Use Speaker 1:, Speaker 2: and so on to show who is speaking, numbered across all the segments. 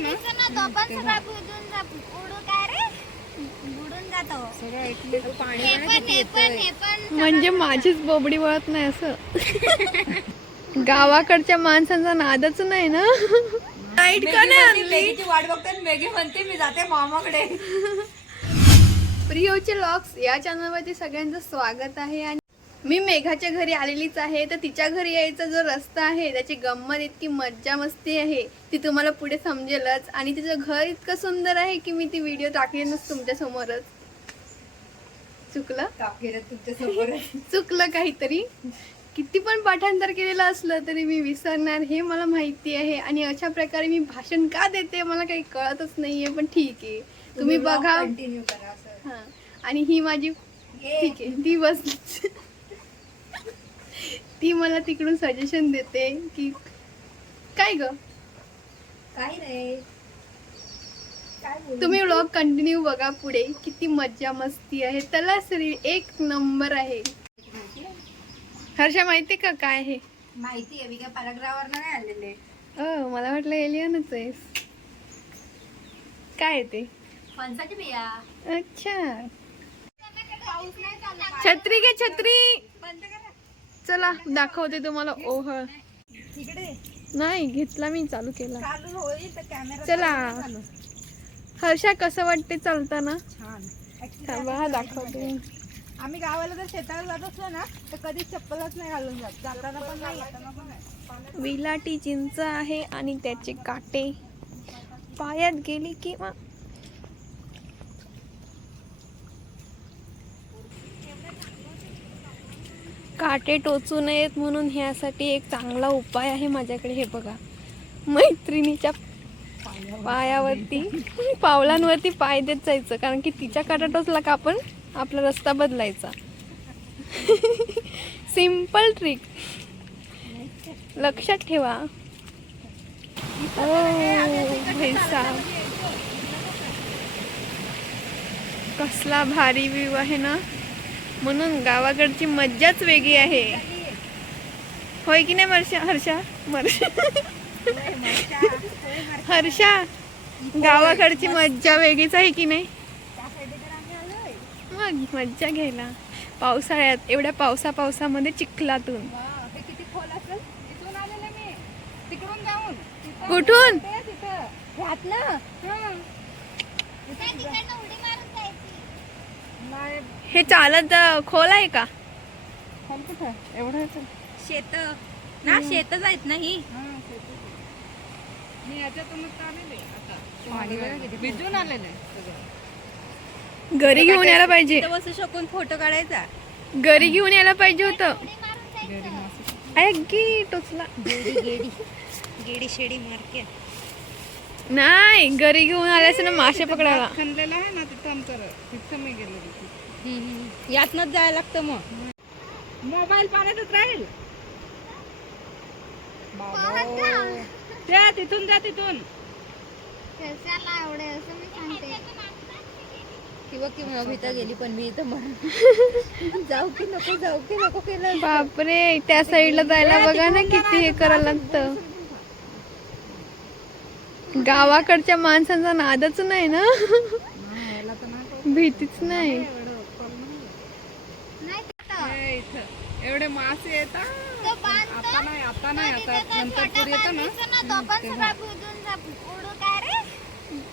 Speaker 1: ना?
Speaker 2: म्हणजे माझीच बोबडी वळत नाही असं. गावाकडच्या माणसांचा नादच नाही ना? लाइट का नाही आणली?
Speaker 1: वाट बघते मेगी म्हणते मी जाते मामाकडे.
Speaker 2: प्रियोचे लॉक्स या चॅनलवरती सगळ्यांचं स्वागत आहे आणि मी मेघाच्या घरी आलेलीच आहे तर तिच्या घरी यायचा जो रस्ता आहे त्याची गंमत इतकी मज्जा मस्ती आहे ती तुम्हाला पुढे समजेलच. आणि तिचं घर इतकं सुंदर आहे की मी ती व्हिडिओ टाकलीनच तुमच्या समोरच. चुकलं?
Speaker 1: तुमच्यासमोर
Speaker 2: चुकलं काहीतरी. किती पण पाठांतर केलेलं असलं तरी मी विसरणार हे मला माहिती आहे. आणि अशा प्रकारे मी भाषण का देते मला काही कळतच नाहीये पण ठीक आहे. तुम्ही बघा. हा. आणि ही माझी ठीक आहे ती बसलीच ती मला तिकडून सजेशन देते की काय ग?
Speaker 1: नाही काय बोलू?
Speaker 2: तुम्ही व्लॉग कंटिन्यू बघा पुढे. किती मज्जा मस्ती आहे. त्याला श्री एक नंबर आहे. हर्षा माहिती का काय आहे?
Speaker 1: माहिती आहे. मी काय पॅराग्राफवर नाही आलेले.
Speaker 2: अ मला वाटलं एलियनच आहेस. काय आहे ते?
Speaker 1: फणसाची बिया.
Speaker 2: अच्छा. छत्री घे छत्री! चला दाखवते तुम्हाला. ओहळ नाही घेतला मी चालू केला.
Speaker 1: चालू
Speaker 2: हर्षा कसं वाटते चालताना? हा दाखवते.
Speaker 1: आम्ही गावाला जर शेताला जात असलो ना तर कधी चप्पलच नाही घालून जात. जाताना पण नाही येताना पण नाही.
Speaker 2: विलाटी चिंच आहे आणि त्याचे काटे. पायात गेली किंवा काटे टोचू नयेत म्हणून ह्यासाठी एक चांगला उपाय आहे माझ्याकडे हे बघा. मैत्रिणीच्या पायावरती पावलांवरती पाय देत जायचं कारण की तिच्या काटा टोचला का आपण आपला रस्ता बदलायचा. सिंपल ट्रिक लक्षात ठेवा. ओ भैसा. कसला भारी व्ह्यू आहे ना? म्हणून गावाकडची मज्जाच वेगळी आहे. होय की नाही वर्षा हर्षा? वर्षा हर्षा गावाकडची मज्जा वेगळीच आहे की नाही? मग मज्जा घ्यायला. पावसाळ्यात एवढ्या पावसा पावसामध्ये चिखलातून.
Speaker 1: वा, हे
Speaker 2: चालत खोल आहे का?
Speaker 1: एवढं
Speaker 3: शेत. ना शेतच आहेत ना ही.
Speaker 2: घरी घेऊन यायला पाहिजे.
Speaker 3: बसू शकून फोटो काढायचा?
Speaker 2: घरी घेऊन यायला पाहिजे होतं. ऐकी टोचला
Speaker 3: गेडी गेडी गेडी शेडी मारके
Speaker 2: नाही घरी घेऊन आल्यास ना मासे पकडायला.
Speaker 1: खणलेलं आहे ना तिथं आमचं तिथं मी गेलो
Speaker 3: यातनच जायला लागतं मग.
Speaker 1: मोबाईल पाण्यातच राहील. त्या तिथून जा तिथून.
Speaker 3: कशाला असं मी सांगते. किंवा किंवा भीता गेली पण मी इथं जाऊ की नको जाऊ की नको केलं
Speaker 2: बापरे त्या साईडला जायला बघा ना किती हे करायला लागतं. गावाकडच्या माणसांचा नादच नाही ना? भीतीच नाही.
Speaker 1: एवढं मासे येतात. आता नाही आता नाही आता नंतर पूर येतो ना.
Speaker 3: बांधतो ना, तो पण सगळा बुडून जा उडू काय रे?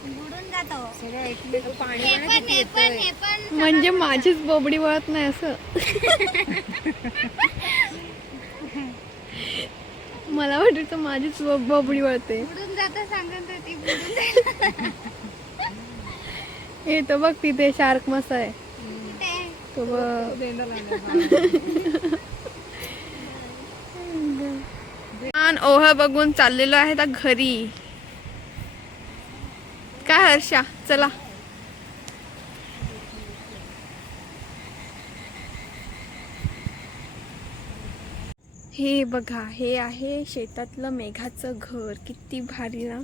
Speaker 3: बुडून जातो.
Speaker 1: सगळं ऐकले तर पाणी
Speaker 3: हे
Speaker 1: पण
Speaker 3: पण
Speaker 1: किती
Speaker 3: हे पण
Speaker 1: येतंय
Speaker 3: हे पण.
Speaker 2: म्हणजे माझीच बोबडी वळत नाही असं. मला वाटायचं माझीच बोबडी वळते.
Speaker 3: जातं सांगत होती बुडून
Speaker 2: हे तर बघ तिथे शार्क मसा आहे.
Speaker 3: कुठे?
Speaker 2: तो बघ. छान ओह बघून चाललेलो आहे आता घरी. काय हर्षा? चला. हे बघा हे आहे शेतातलं मेघाचं घर. किती भारी ना?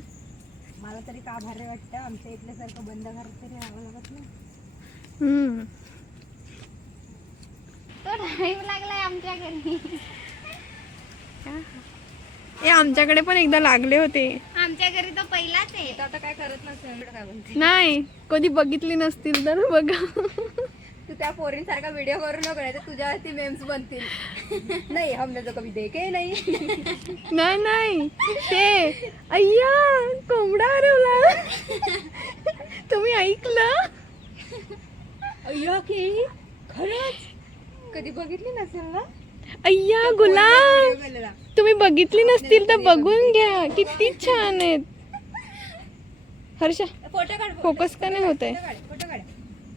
Speaker 1: मला तरी का भारी वाटतं? आमच्या इथल्यासारखं बंद घर तरी राहावं लागत नाही.
Speaker 2: हम्म.
Speaker 3: तो टाईम लागलाय आमच्या घरी.
Speaker 2: हे आमच्याकडे पण एकदा लागले होते.
Speaker 3: आमच्या घरी तो पहिलाच आहे. आता काय करत नसेल. काय
Speaker 2: नाही कधी बघितली नसतील तर बघा.
Speaker 3: तू त्या पोरींसारखा व्हिडिओ करू नको नाही तर तुझ्यावरती मेम्स बनतील. नाही हमने तो कभी देखे नाही.
Speaker 2: नाही नाही. ते अय्या कोंबडा हरवला. तुम्ही ऐकलं?
Speaker 3: अय्या की खरंच? कधी बघितली नसेल ना?
Speaker 2: अय्या गुलाब. तुम्ही बघितली नसतील तर बघून घ्या. किती छान आहेत. हर्षा
Speaker 3: फोटो काढ
Speaker 2: फोकस का नाही होत आहे
Speaker 3: फोटो काढ.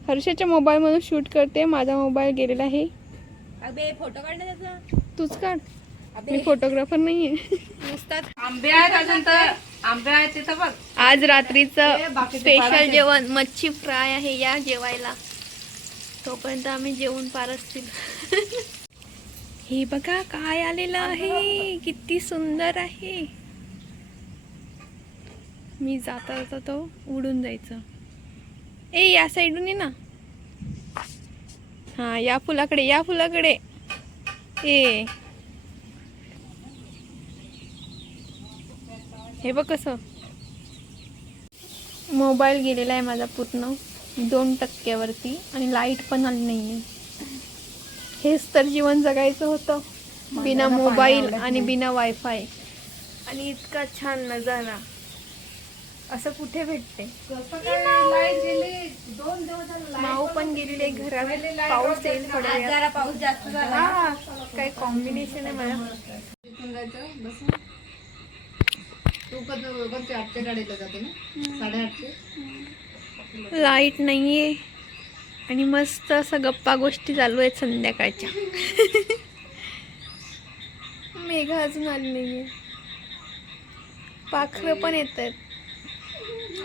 Speaker 2: हर्षाच्या मोबाईल मधून शूट करते. माझा मोबाईल गेलेला आहे.
Speaker 3: अबे फोटो काढ ना त्याचा.
Speaker 2: तूच काढ. मी फोटोग्राफर नाहीये.
Speaker 1: आंबे आहेत अजून तर. आंबे आहेत तिथं बघ.
Speaker 2: आज रात्रीचं स्पेशल. जेवण मच्छी फ्राय आहे या जेवायला. तोपर्यंत आम्ही जेवून पार असतील हे बघा काय आलेलं आहे. किती सुंदर आहे. मी जाता जाता तो उडून जायचं. ए या साईडून ये ना. हा या फुलाकडे या फुलाकडे. ए. हे बघ कसं. मोबाईल गेलेला आहे माझा पूर्ण. दोन टक्क्यावरती आणि लाइट पण आली नाहीये. हेच तर जीवन जगायचं होतं. बिना मोबाईल आणि बिना वायफाय. आणि इतका छान नजारा. असं कुठे भेटते? माऊ पण गेलेले घरात. पाऊस येईल
Speaker 3: पाऊस जास्त झाला.
Speaker 2: हा, काय कॉम्बिनेशन आहे माझ्या
Speaker 1: तू कधी आठच्या गाडीला जाते ना? साडेआठचे?
Speaker 2: लाइट नाहीये. आणि मस्त असं गप्पा गोष्टी चालू आहेत संध्याकाळच्या. मेघा अजून आली नाहीये. पाखरं पण येत आहेत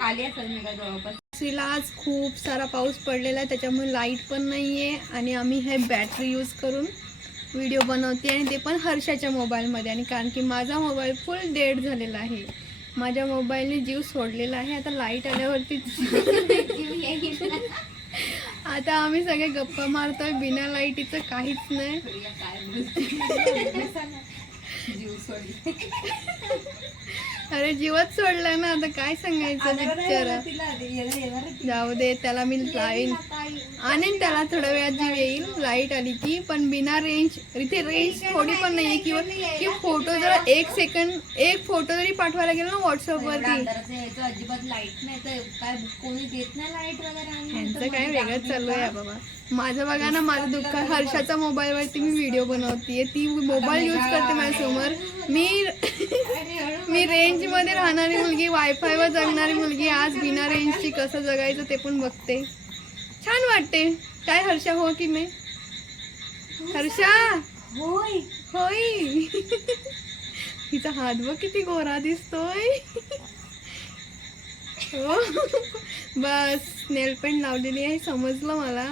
Speaker 3: आली असेल मी का जवळपास.
Speaker 2: श्रीला आज खूप सारा पाऊस पडलेला आहे त्याच्यामुळे लाइट पण नाहीये आणि आम्ही हे बॅटरी यूज करून व्हिडिओ बनवते आणि ते पण हर्षाच्या मोबाईलमध्ये आणि कारण की माझा मोबाईल फुल डेड झालेला आहे. माझ्या मोबाईलने जीव सोडलेला आहे. आता लाइट आल्यावरती आता आम्ही सगळे गप्पा मारतोय बिना लाईटीचं काहीच नाही. अरे जीवच सोडलाय ना आता काय सांगायचं बिचारा जाऊ दे त्याला मी लाईन. आणेन त्याला थोड्या वेळात जी येईल लाइट आली की पण बिना रेंज इथे रेंज थोडी पण नाहीये किंवा की फोटो जर एक सेकंड एक फोटो जरी पाठवायला गेलो ना व्हॉट्सअपवरती
Speaker 3: अजिबात लाइट नाही तर काय कोणी देत नाही लाइट वगैरे
Speaker 2: यांचं काय वेगळंच चालू आहे बाबा माझं बघा ना माझं दुःख हर्षाच्या मोबाईलवरती मी व्हिडिओ बनवतीये. ती मोबाईल यूज करते माझ्यासमोर. मी मी रेंजमध्ये राहणारी मुलगी वायफाय वर जगणारी मुलगी आज बिना रेंजची कसं जगायचं ते पण बघते. छान वाटते. काय हर्षा हो की नाही? हर्षा!
Speaker 3: होय.
Speaker 2: होय. तिचा हात बघ किती गोरा दिसतोय. हो. बस नेल पेंट लावलेली आहे समजलं मला.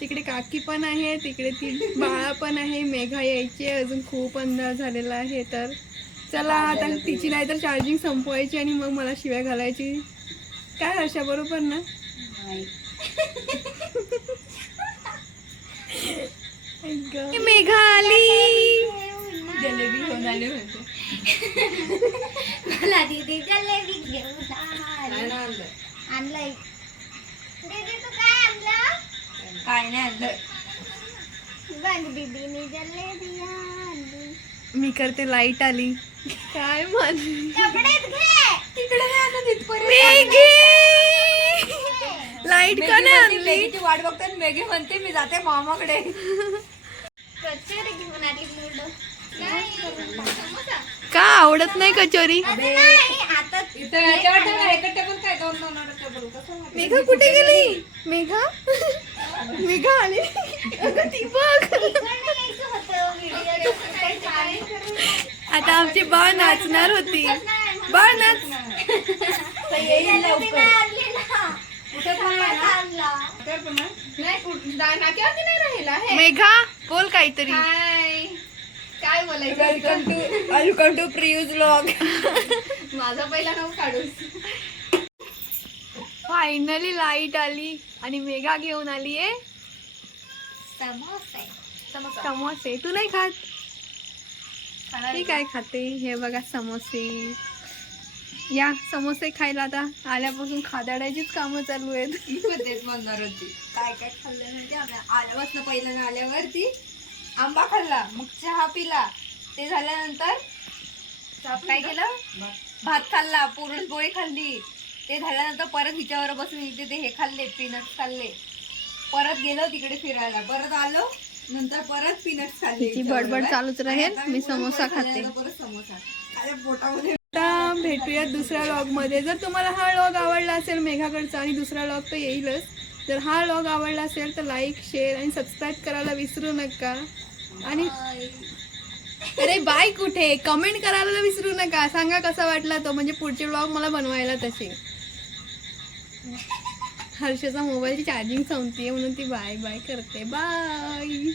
Speaker 2: तिकडे काकी पण आहे तिकडे ती बाळा पण आहे मेघा यायची अजून खूप अंधार झालेला आहे तर. चला आता तिची नाही तर चार्जिंग संपवायची आणि मग मला शिव्या घालायची. काय हर्षा बरोबर ना? ए, मेघा आली
Speaker 3: जलेबी घेऊन आले होते. मला दीदी जलेबी घेऊन. आणलंय. दीदी तू काय आणलं? काय नाही आणलं. बघ दीदीने जलेबी
Speaker 2: मी करते लाइट आली. काय माझी
Speaker 3: कपडेच घे. तिकडे नाही आता तिथपर्यंत
Speaker 2: मेघे लाइट का नाही आणली?
Speaker 3: मेगीची वाट बघते मेगी म्हणते मी जाते मामाकडे. कचोरी घेऊन आली मुलं. समोसा.
Speaker 2: का आवडत नाही कचोरी?
Speaker 3: आता
Speaker 2: मेघा कुठे गेली? मेघा? मेघा आली. अगं ती बघ. आता आमची बाळ नाचणार होती. बाळ नाच.
Speaker 1: नाक्यावरती नाही राहिला हे.
Speaker 2: मेघा बोल काहीतरी.
Speaker 1: काय बोलायचं
Speaker 3: वेलकम टू प्रियूज लॉग
Speaker 1: माझा पहिला नाव काढूस
Speaker 2: फायनली लाइट आली आणि मेघा घेऊन आली आहे समोसे. तू नाही खात? ही काय खाते. हे बघा समोसे. या समोसे खायला आता आल्यापासून खादाडायचीच कामं चालू आहेत.
Speaker 3: पद्धत म्हणणार होती. काय काय खाल्लं आम्ही. आल्यापासून पहिल्यांदा आल्यावरती आंबा खाल्ला मग चहा पिला. ते झाल्यानंतर काय केलं? भात. खाल्ला पुरणपोळी खाल्ली. ते झाल्यानंतर परत हिच्यावर बसून इथे ते हे खाल्ले पिनट्स खाल्ले. परत गेलो तिकडे फिरायला. परत आलो नंतर परत खाल्ले
Speaker 2: हिची
Speaker 3: हिच्याबरोबर.
Speaker 2: बडबड चालूच राहील. मी समोसा खाते.
Speaker 3: समोसा. पोटामध्ये.
Speaker 2: आता भेटूयात दुसऱ्या लॉगमध्ये जर तुम्हाला हा लॉग आवडला असेल मेघाकडचा आणि दुसरा लॉग तर येईलच. जर हा लॉग आवडला असेल तर लाईक शेअर आणि सबस्क्राईब करायला विसरू नका. आणि अरे बाय कुठे? कमेंट करायला विसरू नका. सांगा कसा वाटला तो? म्हणजे पुढचे व्लॉग मला बनवायला तसे. हर्षचा मोबाईलची चार्जिंग संपते म्हणून ती बाय बाय करते. बाय.